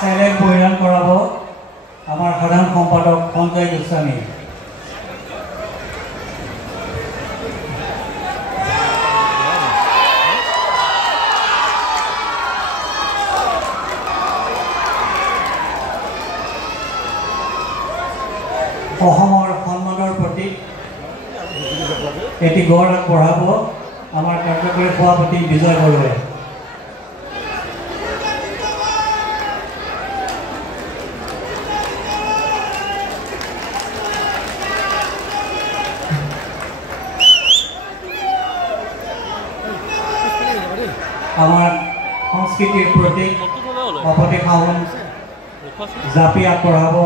Silent পৰিধান কৰাব আমাৰ সাধাৰণ সম্পাদক সঞ্জয় গোস্বামী। অসমৰ সন্মানৰ প্ৰতি এটি গড় আগবঢ়াব আমাৰ কাৰ্যকৰী সভাপতি বিজয় বৰুৱাই। আমাৰ সংস্কৃতিৰ প্ৰতি বাপতি সাহোন জাপি আগবঢ়াব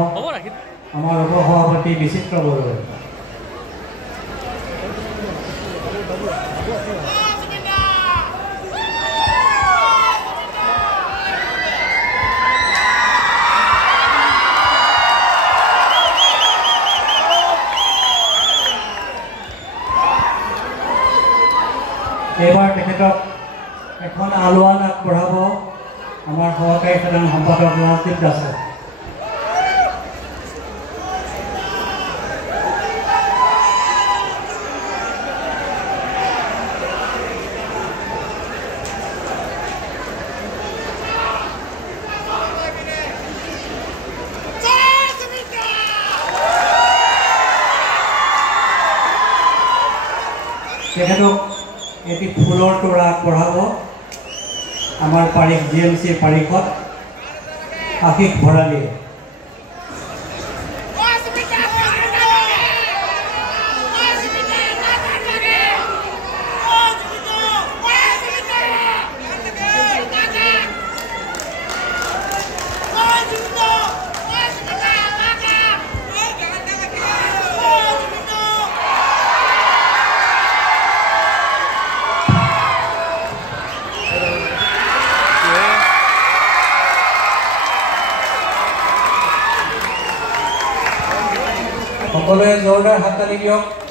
আমাৰ উপ সভাপতি বিচিত্ৰ বৰুৱাই। এইবাৰ তেখেতক এখন আলোৱান আগবঢ়াব আমাৰ সহকাৰী সাধাৰণ সম্পাদক ৰাজদীপ দাসে। তেখেতক এটি ফুলৰ তোৰা আগবঢ়াব আমাৰ পাৰিখ GMCৰ পাৰিষদ আশিষ ভৰালীয়ে। সকলোৱে জোৰদাৰ হাততালি দিয়ক।